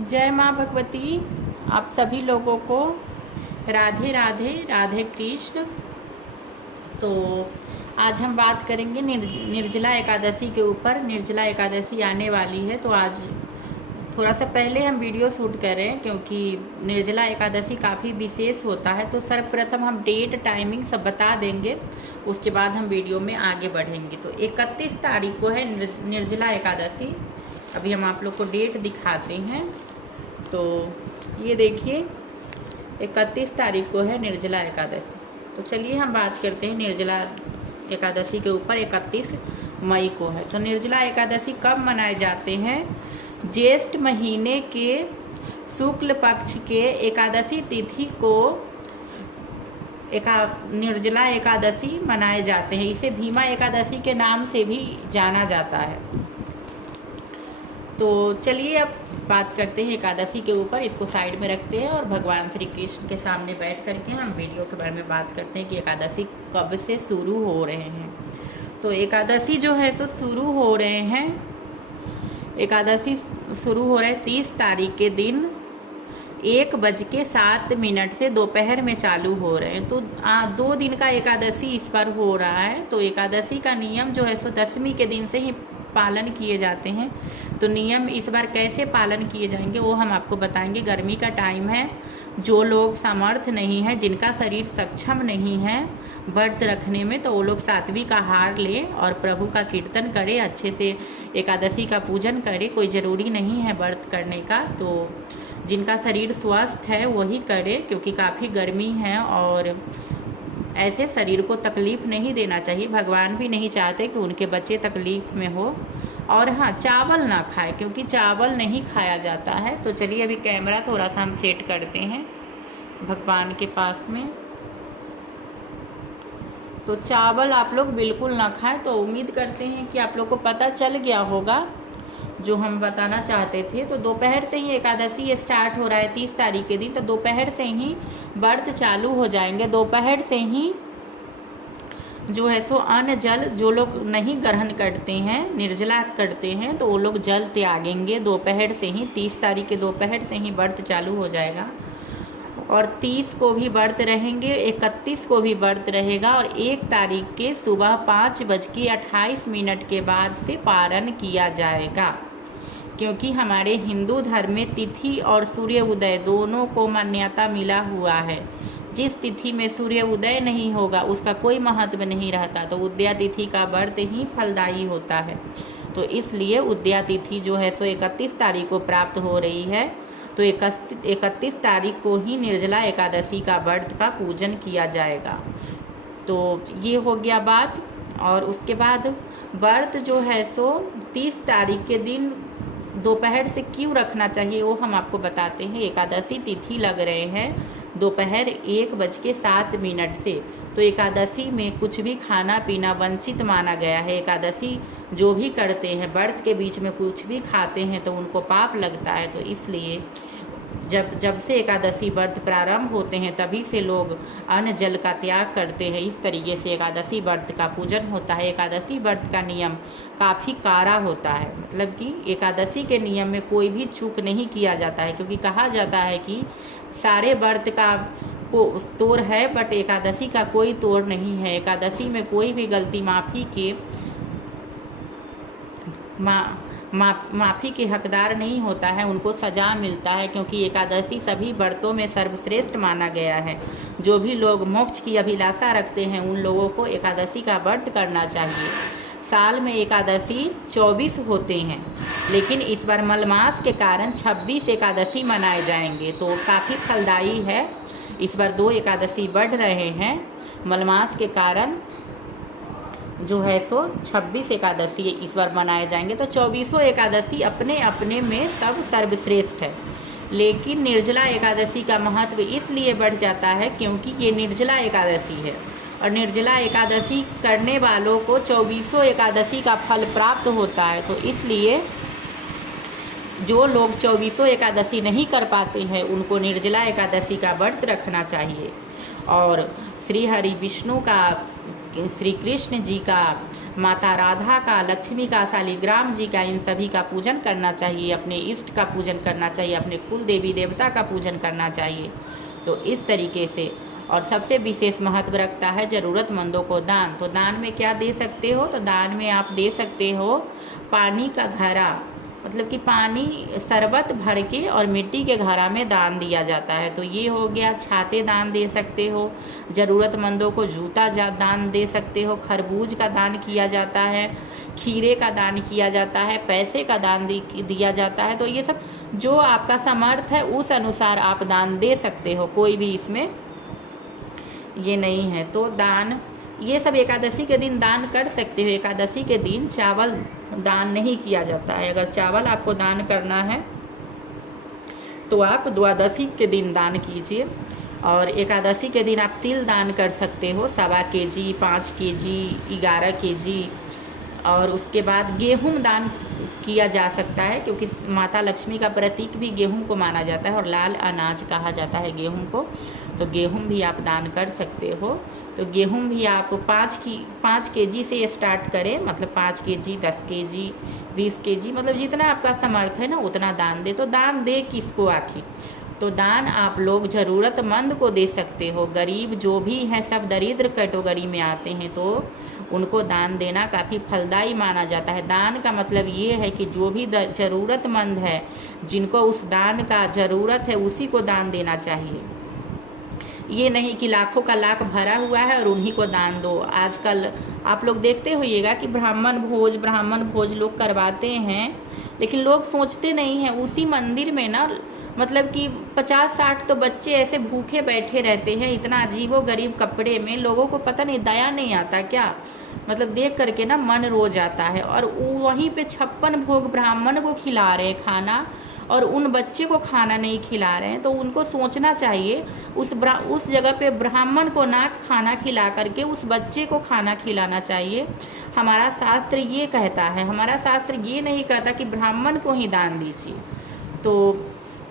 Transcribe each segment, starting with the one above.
जय माँ भगवती। आप सभी लोगों को राधे राधे, राधे कृष्ण। तो आज हम बात करेंगे निर्जला एकादशी के ऊपर। निर्जला एकादशी आने वाली है, तो आज थोड़ा सा पहले हम वीडियो शूट कर रहे हैं क्योंकि निर्जला एकादशी काफ़ी विशेष होता है। तो सर्वप्रथम हम डेट टाइमिंग सब बता देंगे, उसके बाद हम वीडियो में आगे बढ़ेंगे। तो 31 तारीख को है निर्जला एकादशी। अभी हम आप लोग को डेट दिखाते हैं। तो ये देखिए 31 तारीख को है निर्जला एकादशी। तो चलिए हम बात करते हैं निर्जला एकादशी के ऊपर। 31 मई को है। तो निर्जला एकादशी कब मनाए जाते हैं? ज्येष्ठ महीने के शुक्ल पक्ष के एकादशी तिथि को निर्जला एकादशी मनाए जाते हैं। इसे भीमा एकादशी के नाम से भी जाना जाता है। तो चलिए अब बात करते हैं एकादशी के ऊपर। इसको साइड में रखते हैं और भगवान श्री कृष्ण के सामने बैठ करके हम वीडियो के बारे में बात करते हैं कि एकादशी कब से शुरू हो रहे हैं। तो एकादशी जो है सो शुरू हो रहे हैं, एकादशी शुरू हो रहे हैं 30 तारीख के दिन 1:07 से दोपहर में चालू हो रहे हैं। तो 2 दिन का एकादशी इस बार हो रहा है। तो एकादशी का नियम जो है सो दशमी के दिन से ही पालन किए जाते हैं। तो नियम इस बार कैसे पालन किए जाएंगे वो हम आपको बताएंगे। गर्मी का टाइम है, जो लोग समर्थ नहीं है, जिनका शरीर सक्षम नहीं है व्रत रखने में, तो वो लोग सात्विक आहार ले और प्रभु का कीर्तन करे, अच्छे से एकादशी का पूजन करे। कोई ज़रूरी नहीं है व्रत करने का। तो जिनका शरीर स्वस्थ है वही करे, क्योंकि काफ़ी गर्मी है और ऐसे शरीर को तकलीफ़ नहीं देना चाहिए। भगवान भी नहीं चाहते कि उनके बच्चे तकलीफ़ में हो। और हाँ, चावल ना खाए, क्योंकि चावल नहीं खाया जाता है। तो चलिए अभी कैमरा थोड़ा सा हम सेट करते हैं भगवान के पास में। तो चावल आप लोग बिल्कुल ना खाएं। तो उम्मीद करते हैं कि आप लोग को पता चल गया होगा जो हम बताना चाहते थे। तो दोपहर से ही एकादशी स्टार्ट हो रहा है 30 तारीख के दिन। तो दोपहर से ही व्रत चालू हो जाएंगे। दोपहर से ही जो है सो अन्न जल जो लोग नहीं ग्रहण करते हैं, निर्जला करते हैं, तो वो लोग जल त्यागेंगे दोपहर से ही। 30 तारीख के दोपहर से ही व्रत चालू हो जाएगा। और 30 को भी व्रत रहेंगे, 31 को भी व्रत रहेगा और 1 तारीख के सुबह 5:28 के बाद से पारण किया जाएगा। क्योंकि हमारे हिंदू धर्म में तिथि और सूर्य उदय दोनों को मान्यता मिला हुआ है। जिस तिथि में सूर्य उदय नहीं होगा उसका कोई महत्व नहीं रहता। तो उदया तिथि का व्रत ही फलदायी होता है। तो इसलिए उदया तिथि जो है सो 31 तारीख को प्राप्त हो रही है। तो 31 तारीख को ही निर्जला एकादशी का व्रत का पूजन किया जाएगा। तो ये हो गया बात। और उसके बाद व्रत जो है सो 30 तारीख के दिन दोपहर से क्यों रखना चाहिए वो हम आपको बताते हैं। एकादशी तिथि लग रहे हैं दोपहर 1:07 से। तो एकादशी में कुछ भी खाना पीना वंचित माना गया है। एकादशी जो भी करते हैं व्रत के बीच में कुछ भी खाते हैं तो उनको पाप लगता है। तो इसलिए जब से एकादशी व्रत प्रारंभ होते हैं तभी से लोग अन्न जल का त्याग करते हैं। इस तरीके से एकादशी व्रत का पूजन होता है। एकादशी व्रत का नियम काफ़ी कारा होता है, मतलब कि एकादशी के नियम में कोई भी चूक नहीं किया जाता है। क्योंकि कहा जाता है कि सारे व्रत का को तोड़ है बट एकादशी का कोई तोड़ नहीं है। एकादशी में कोई भी गलती माफ़ी के हकदार नहीं होता है, उनको सज़ा मिलता है। क्योंकि एकादशी सभी व्रतों में सर्वश्रेष्ठ माना गया है। जो भी लोग मोक्ष की अभिलाषा रखते हैं उन लोगों को एकादशी का व्रत करना चाहिए। साल में एकादशी 24 होते हैं, लेकिन इस बार मलमास के कारण 26 एकादशी मनाए जाएंगे। तो काफ़ी फलदायी है। इस बार 2 एकादशी बढ़ रहे हैं मलमास के कारण। जो है सो 26 एकादशी इस बार मनाए जाएंगे। तो 24 एकादशी अपने अपने में सब सर्वश्रेष्ठ है। लेकिन निर्जला एकादशी का महत्व इसलिए बढ़ जाता है क्योंकि ये निर्जला एकादशी है और निर्जला एकादशी करने वालों को 24 एकादशी का फल प्राप्त होता है। तो इसलिए जो लोग 24 एकादशी नहीं कर पाते हैं उनको निर्जला एकादशी का व्रत रखना चाहिए। और श्री हरि विष्णु का श्री कृष्ण जी का, माता राधा का, लक्ष्मी का, शालिग्राम जी का, इन सभी का पूजन करना चाहिए, अपने इष्ट का पूजन करना चाहिए, अपने कुल देवी देवता का पूजन करना चाहिए। तो इस तरीके से। और सबसे विशेष महत्व रखता है ज़रूरतमंदों को दान। तो दान में क्या दे सकते हो? तो दान में आप दे सकते हो पानी का घड़ा, मतलब कि पानी शरबत भर के और मिट्टी के घड़ा में दान दिया जाता है। तो ये हो गया। छाते दान दे सकते हो, ज़रूरतमंदों को जूता दान दे सकते हो, खरबूज का दान किया जाता है, खीरे का दान किया जाता है, पैसे का दान दिया जाता है। तो ये सब जो आपका समर्थ है उस अनुसार आप दान दे सकते हो, कोई भी इसमें ये नहीं है। तो दान ये सब एकादशी के दिन दान कर सकते हो। एकादशी के दिन चावल दान नहीं किया जाता है। अगर चावल आपको दान करना है तो आप द्वादशी के दिन दान कीजिए। और एकादशी के दिन आप तिल दान कर सकते हो, 1.25 kg, 5 kg, 11 kg। और उसके बाद गेहूं दान किया जा सकता है, क्योंकि माता लक्ष्मी का प्रतीक भी गेहूं को माना जाता है और लाल अनाज कहा जाता है गेहूं को। तो गेहूं भी आप दान कर सकते हो। तो गेहूं भी आप 5 kg से स्टार्ट करें, मतलब 5 kg, 10 kg, 20 kg, मतलब जितना आपका समर्थ है ना उतना दान दे। तो दान दे किसको आखिर? तो दान आप लोग ज़रूरतमंद को दे सकते हो। गरीब जो भी हैं सब दरिद्र कैटेगरी में आते हैं, तो उनको दान देना काफ़ी फलदायी माना जाता है। दान का मतलब ये है कि जो भी ज़रूरतमंद है, जिनको उस दान का ज़रूरत है, उसी को दान देना चाहिए। ये नहीं कि लाखों का लाख भरा हुआ है और उन्हीं को दान दो। आजकल आप लोग देखते होइएगा कि ब्राह्मण भोज लोग करवाते हैं, लेकिन लोग सोचते नहीं हैं उसी मंदिर में ना, मतलब कि 50-60 तो बच्चे ऐसे भूखे बैठे रहते हैं, इतना अजीबो गरीब कपड़े में। लोगों को पता नहीं दया नहीं आता क्या? मतलब देख करके ना मन रो जाता है। और वहीं पे 56 भोग ब्राह्मण को खिला रहे हैं खाना, और उन बच्चे को खाना नहीं खिला रहे हैं। तो उनको सोचना चाहिए उस जगह पे ब्राह्मण को ना खाना खिला करके उस बच्चे को खाना खिलाना चाहिए। हमारा शास्त्र ये कहता है, हमारा शास्त्र ये नहीं कहता कि ब्राह्मण को ही दान दीजिए। तो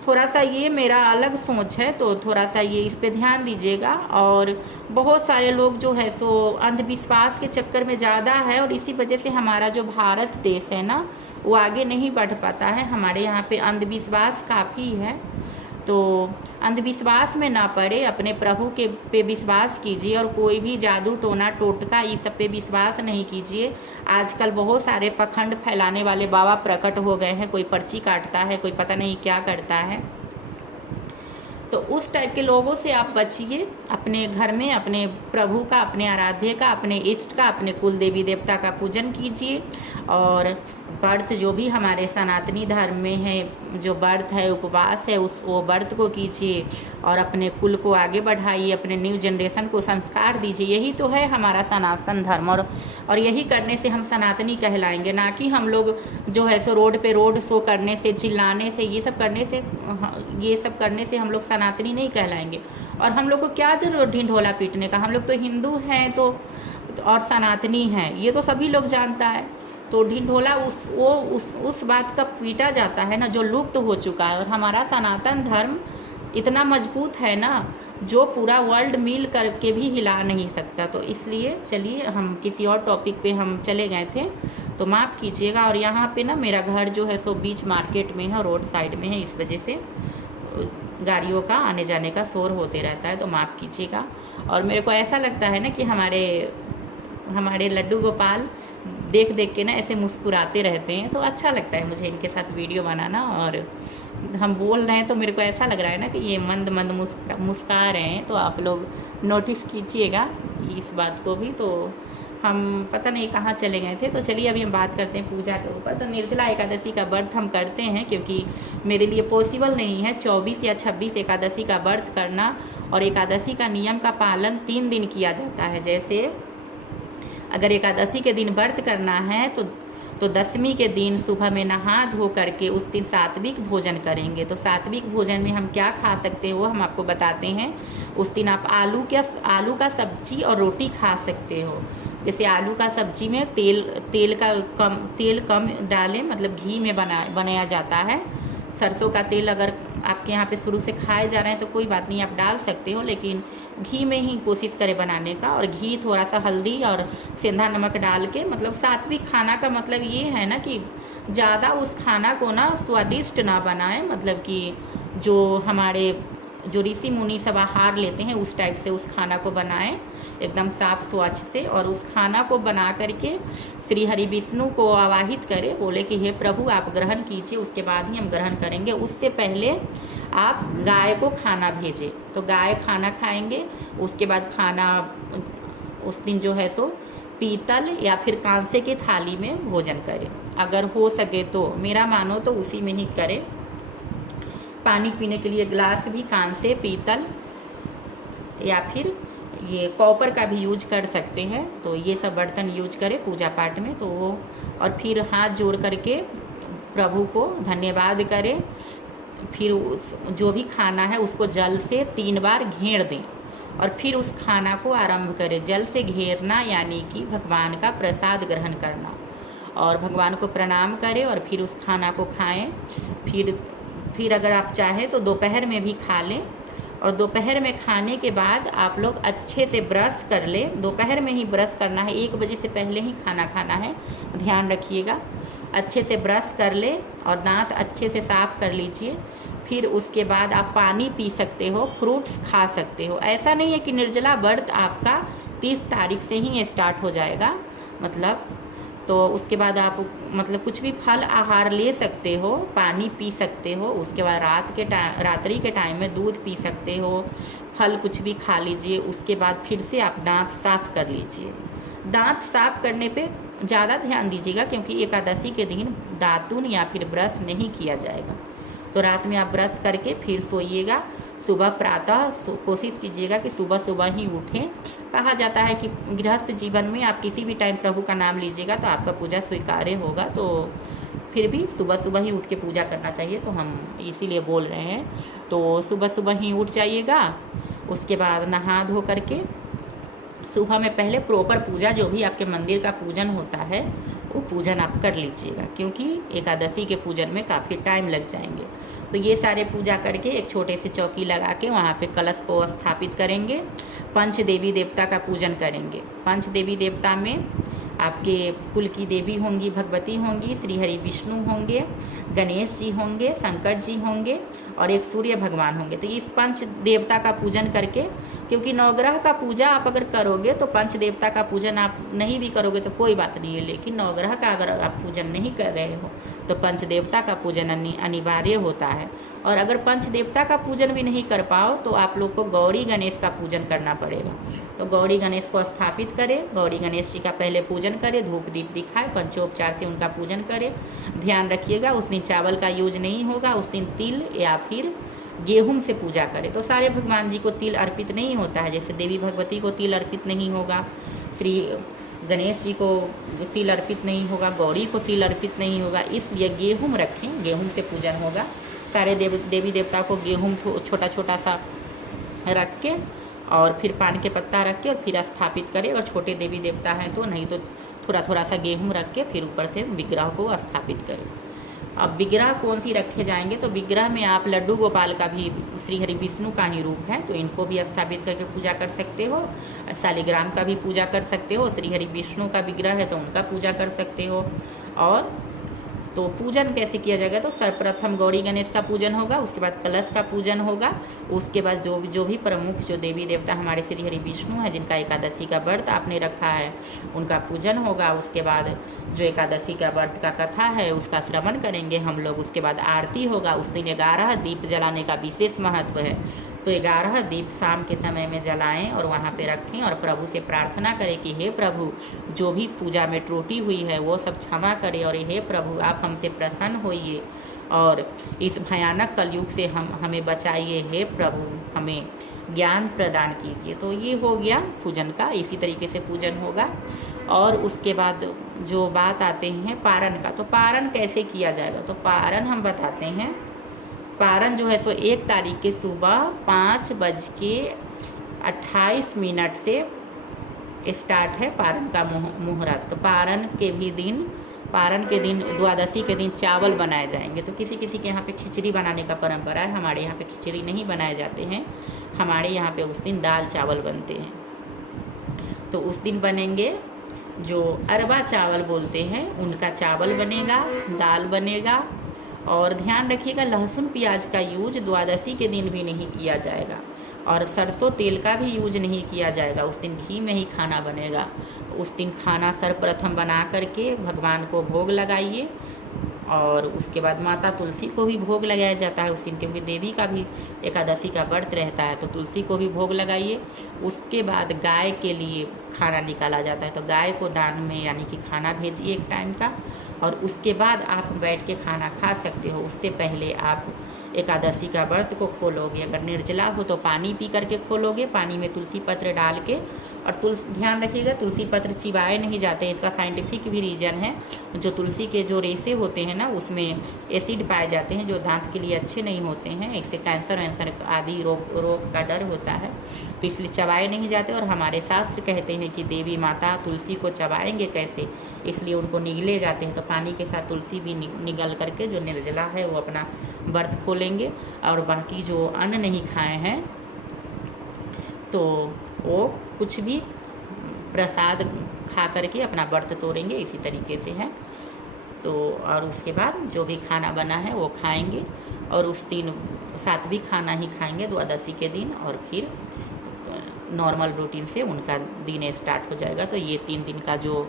थोड़ा सा ये मेरा अलग सोच है, तो थोड़ा सा ये इस पे ध्यान दीजिएगा। और बहुत सारे लोग जो है सो अंधविश्वास के चक्कर में ज़्यादा है, और इसी वजह से हमारा जो भारत देश है ना वो आगे नहीं बढ़ पाता है। हमारे यहाँ पे अंधविश्वास काफ़ी है, तो अंधविश्वास में ना पड़े, अपने प्रभु के पे विश्वास कीजिए। और कोई भी जादू टोना टोटका इस सब पे विश्वास नहीं कीजिए। आजकल बहुत सारे पखंड फैलाने वाले बाबा प्रकट हो गए हैं। कोई पर्ची काटता है, कोई पता नहीं क्या करता है। तो उस टाइप के लोगों से आप बचिए। अपने घर में अपने प्रभु का, अपने आराध्य का, अपने इष्ट का, अपने कुल देवी देवता का पूजन कीजिए। और व्रत जो भी हमारे सनातनी धर्म में है, जो व्रत है, उपवास है, वो व्रत को कीजिए और अपने कुल को आगे बढ़ाइए, अपने न्यू जनरेशन को संस्कार दीजिए। यही तो है हमारा सनातन धर्म। और यही करने से हम सनातनी कहलाएंगे, ना कि हम लोग जो है सो रोड पे रोड शो करने से, चिल्लाने से, ये सब करने से हम लोग सनातनी नहीं कहलाएंगे। और हम लोग को क्या जरूरत ढिंढोला पीटने का? हम लोग तो हिंदू हैं तो और सनातनी हैं, ये तो सभी लोग जानता है। तो ढिंढोला उस बात का पीटा जाता है ना जो लुप्त हो चुका है। और हमारा सनातन धर्म इतना मजबूत है ना, जो पूरा वर्ल्ड मिल करके भी हिला नहीं सकता। तो इसलिए चलिए, हम किसी और टॉपिक पे हम चले गए थे, तो माफ़ कीजिएगा। और यहाँ पे ना मेरा घर जो है सो बीच मार्केट में है, रोड साइड में है, इस वजह से गाड़ियों का आने जाने का शोर होते रहता है, तो माफ़ कीजिएगा। और मेरे को ऐसा लगता है ना कि हमारे लड्डू गोपाल देख देख के ना ऐसे मुस्कुराते रहते हैं, तो अच्छा लगता है मुझे इनके साथ वीडियो बनाना। और हम बोल रहे हैं तो मेरे को ऐसा लग रहा है ना कि ये मंद मंद मुस्का रहे हैं, तो आप लोग नोटिस कीजिएगा इस बात को भी। तो हम पता नहीं कहाँ चले गए थे। तो चलिए अभी हम बात करते हैं पूजा के ऊपर। तो निर्जला एकादशी का व्रत हम करते हैं, क्योंकि मेरे लिए पॉसिबल नहीं है 24 या 26 एकादशी का व्रत करना। और एकादशी का नियम का पालन 3 दिन किया जाता है। जैसे अगर एकादशी के दिन व्रत करना है तो दशमी के दिन सुबह में नहा धो करके उस दिन सात्विक भोजन करेंगे। तो सात्विक भोजन में हम क्या खा सकते हैं वो हम आपको बताते हैं। उस दिन आप आलू का सब्जी और रोटी खा सकते हो। जैसे आलू का सब्जी में तेल कम डालें, मतलब घी में बनाया जाता है। सरसों का तेल अगर आपके यहाँ पे शुरू से खाए जा रहे हैं तो कोई बात नहीं, आप डाल सकते हो, लेकिन घी में ही कोशिश करें बनाने का। और घी, थोड़ा सा हल्दी और सेंधा नमक डाल के, मतलब सात्विक खाना का मतलब ये है ना कि ज़्यादा उस खाना को ना स्वादिष्ट ना बनाएं, मतलब कि जो हमारे जो ऋषि मुनि सब आहार लेते हैं उस टाइप से उस खाना को बनाएं, एकदम साफ स्वच्छ से। और उस खाना को बना करके श्री हरि विष्णु को आवाहित करें, बोले कि हे प्रभु आप ग्रहण कीजिए, उसके बाद ही हम ग्रहण करेंगे। उससे पहले आप गाय को खाना भेजें, तो गाय खाना खाएंगे। उसके बाद खाना उस दिन जो है सो पीतल या फिर कांसे की थाली में भोजन करें, अगर हो सके तो। मेरा मानो तो उसी में ही करें। पानी पीने के लिए गिलास भी कांसे, पीतल या फिर ये कॉपर का भी यूज कर सकते हैं, तो ये सब बर्तन यूज करें पूजा पाठ में। तो वो, और फिर हाथ जोड़ करके प्रभु को धन्यवाद करें। फिर उस जो भी खाना है उसको जल से 3 बार घेर दें और फिर उस खाना को आरंभ करें। जल से घेरना यानी कि भगवान का प्रसाद ग्रहण करना, और भगवान को प्रणाम करें और फिर उस खाना को खाएं। फिर अगर आप चाहें तो दोपहर में भी खा लें, और दोपहर में खाने के बाद आप लोग अच्छे से ब्रश कर लें। दोपहर में ही ब्रश करना है, 1 बजे से पहले ही खाना खाना है, ध्यान रखिएगा। अच्छे से ब्रश कर लें और दांत अच्छे से साफ़ कर लीजिए। फिर उसके बाद आप पानी पी सकते हो, फ्रूट्स खा सकते हो। ऐसा नहीं है कि निर्जला व्रत आपका 30 तारीख से ही स्टार्ट हो जाएगा, मतलब तो उसके बाद आप मतलब कुछ भी फल आहार ले सकते हो, पानी पी सकते हो। उसके बाद रात्रि के टाइम में दूध पी सकते हो, फल कुछ भी खा लीजिए। उसके बाद फिर से आप दांत साफ़ कर लीजिए। दांत साफ़ करने पे ज़्यादा ध्यान दीजिएगा, क्योंकि एकादशी के दिन दातुन या फिर ब्रश नहीं किया जाएगा। तो रात में आप ब्रश करके फिर सोइएगा। सुबह प्रातः कोशिश कीजिएगा कि सुबह सुबह ही उठें। कहा जाता है कि गृहस्थ जीवन में आप किसी भी टाइम प्रभु का नाम लीजिएगा तो आपका पूजा स्वीकार्य होगा। तो फिर भी सुबह सुबह ही उठ के पूजा करना चाहिए, तो हम इसीलिए बोल रहे हैं। तो सुबह सुबह ही उठ जाइएगा। उसके बाद नहा धो करके सुबह में पहले प्रॉपर पूजा, जो भी आपके मंदिर का पूजन होता है वो पूजन आप कर लीजिएगा, क्योंकि एकादशी के पूजन में काफ़ी टाइम लग जाएंगे। तो ये सारे पूजा करके एक छोटे से चौकी लगा के वहाँ पे कलश को स्थापित करेंगे। पंच देवी देवता का पूजन करेंगे। पंच देवी देवता में आपके कुल की देवी होंगी, भगवती होंगी, श्री हरि विष्णु होंगे, गणेश जी होंगे, शंकर जी होंगे और एक सूर्य भगवान होंगे। तो इस पंच देवता का पूजन करके, क्योंकि नवग्रह का पूजा आप अगर करोगे तो पंच देवता का पूजन आप नहीं भी करोगे तो कोई बात नहीं है, लेकिन नवग्रह का अगर आप पूजन नहीं कर रहे हो तो पंच देवता का पूजन अनिवार्य होता है। और अगर पंच देवता का पूजन भी नहीं कर पाओ तो आप लोग को गौरी गणेश का पूजन करना पड़ेगा। तो गौरी गणेश को स्थापित करें, गौरी गणेश जी का पहले पूजन करें, धूप दीप दिखाएं, पंचोपचार से उनका पूजन करें। ध्यान रखिएगा उस दिन चावल का यूज नहीं होगा, उस दिन तिल या फिर गेहूं से पूजा करें। तो सारे भगवान जी को तिल अर्पित नहीं होता है, जैसे देवी भगवती को तिल अर्पित नहीं होगा, श्री गणेश जी को तिल अर्पित नहीं होगा, गौरी को तिल अर्पित नहीं होगा, इसलिए गेहूं रखें, गेहूं से पूजन होगा। सारे देवी देवता को गेहूं छोटा छोटा सा रख के और फिर पान के पत्ता रख के और फिर स्थापित करें। और छोटे देवी देवता हैं तो नहीं तो थोड़ा थोड़ा सा गेहूं रख के फिर ऊपर से विग्रह को स्थापित करें। अब विग्रह कौन सी रखे जाएंगे, तो विग्रह में आप लड्डू गोपाल का भी, श्री हरि विष्णु का ही रूप है, तो इनको भी स्थापित करके पूजा कर सकते हो। शालिग्राम का भी पूजा कर सकते हो, श्री हरि विष्णु का विग्रह है तो उनका पूजा कर सकते हो। और तो पूजन कैसे किया जाएगा, तो सर्वप्रथम गौरी गणेश का पूजन होगा, उसके बाद कलश का पूजन होगा, उसके बाद जो भी प्रमुख जो देवी देवता हमारे श्री हरि विष्णु है जिनका एकादशी का व्रत आपने रखा है उनका पूजन होगा। उसके बाद जो एकादशी का व्रत का कथा है उसका श्रवण करेंगे हम लोग। उसके बाद आरती होगा। उस दिन 11 दीप जलाने का विशेष महत्व है, तो 11 दीप शाम के समय में जलाएं और वहाँ पे रखें और प्रभु से प्रार्थना करें कि हे प्रभु जो भी पूजा में त्रुटि हुई है वो सब क्षमा करें, और हे प्रभु आप हमसे प्रसन्न होइए और इस भयानक कलयुग से हमें बचाइए, हे प्रभु हमें ज्ञान प्रदान कीजिए। तो ये हो गया पूजन का, इसी तरीके से पूजन होगा। और उसके बाद जो बात आते हैं पारण का, तो पारण कैसे किया जाएगा, तो पारण हम बताते हैं। पारण जो है सो 1 तारीख के सुबह 5:28 से स्टार्ट है पारण का मुहूर्त। तो पारण के भी दिन पारण के दिन, द्वादशी के दिन चावल बनाए जाएंगे। तो किसी किसी के यहाँ पे खिचड़ी बनाने का परंपरा है, हमारे यहाँ पे खिचड़ी नहीं बनाए जाते हैं, हमारे यहाँ पे उस दिन दाल चावल बनते हैं। तो उस दिन बनेंगे जो अरवा चावल बोलते हैं उनका चावल बनेगा, दाल बनेगा। और ध्यान रखिएगा लहसुन प्याज का यूज द्वादशी के दिन भी नहीं किया जाएगा, और सरसों तेल का भी यूज नहीं किया जाएगा। उस दिन घी में ही खाना बनेगा। उस दिन खाना सर्वप्रथम बना करके भगवान को भोग लगाइए, और उसके बाद माता तुलसी को भी भोग लगाया जाता है उस दिन, क्योंकि देवी का भी एकादशी का व्रत रहता है, तो तुलसी को भी भोग लगाइए। उसके बाद गाय के लिए खाना निकाला जाता है, तो गाय को दान में यानी कि खाना भेजिए एक टाइम का, और उसके बाद आप बैठ के खाना खा सकते हो। उससे पहले आप एकादशी का व्रत को खोलोगे। अगर निर्जला हो तो पानी पी करके खोलोगे, पानी में तुलसी पत्र डाल के। और ध्यान रखिएगा तुलसी पत्र चिबाए नहीं जाते, इसका साइंटिफिक भी रीज़न है। जो तुलसी के जो रेशे होते हैं ना, उसमें एसिड पाए जाते हैं जो दांत के लिए अच्छे नहीं होते हैं, इससे कैंसर वैंसर आदि रोग का डर होता है, तो इसलिए चबाए नहीं जाते। और हमारे शास्त्र कहते हैं कि देवी माता तुलसी को चबाएंगे कैसे, इसलिए उनको निगले जाते हैं। तो पानी के साथ तुलसी भी निगल करके जो निर्जला है वो अपना व्रत खोलेंगे, और बाकी जो अन्न नहीं खाए हैं तो वो कुछ भी प्रसाद खा करके अपना व्रत तोड़ेंगे, इसी तरीके से है। तो और उसके बाद जो भी खाना बना है वो खाएंगे, और उस दिन सात्विक खाना ही खाएंगे द्वादशी के दिन, और फिर नॉर्मल रूटीन से उनका दिन स्टार्ट हो जाएगा। तो ये 3 दिन का जो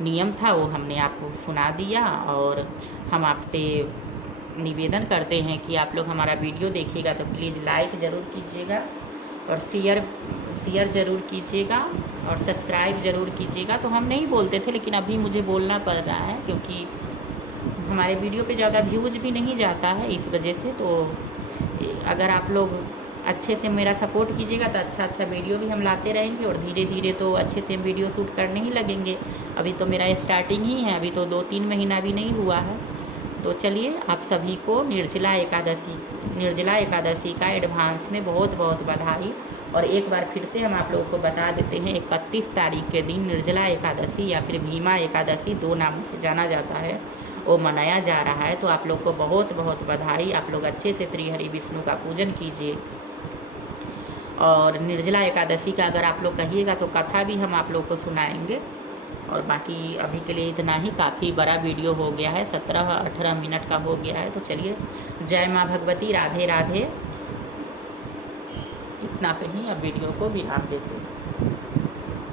नियम था वो हमने आपको सुना दिया, और हम आपसे निवेदन करते हैं कि आप लोग हमारा वीडियो देखिएगा तो प्लीज़ लाइक ज़रूर कीजिएगा, और शेयर ज़रूर कीजिएगा, और सब्सक्राइब ज़रूर कीजिएगा। तो हम नहीं बोलते थे, लेकिन अभी मुझे बोलना पड़ रहा है, क्योंकि हमारे वीडियो पे ज़्यादा व्यूज़ भी नहीं जाता है इस वजह से। तो अगर आप लोग अच्छे से मेरा सपोर्ट कीजिएगा तो अच्छा वीडियो भी हम लाते रहेंगे, और धीरे धीरे तो अच्छे से हम वीडियो शूट करने ही लगेंगे। अभी तो मेरा स्टार्टिंग ही है, अभी तो 2-3 महीना भी नहीं हुआ है। तो चलिए, आप सभी को निर्जला एकादशी का एडवांस में बहुत बहुत बधाई। और एक बार फिर से हम आप लोगों को बता देते हैं, 31 तारीख के दिन निर्जला एकादशी या फिर भीमा एकादशी 2 नामों से जाना जाता है, वो मनाया जा रहा है। तो आप लोग को बहुत बहुत बधाई। आप लोग अच्छे से श्री हरि विष्णु का पूजन कीजिए। और निर्जला एकादशी का अगर आप लोग कहिएगा तो कथा भी हम आप लोग को सुनाएंगे। और बाकी अभी के लिए इतना ही, काफ़ी बड़ा वीडियो हो गया है, 17-18 मिनट का हो गया है। तो चलिए, जय माँ भगवती, राधे राधे। इतना पे ही अब वीडियो को विराम देते हैं।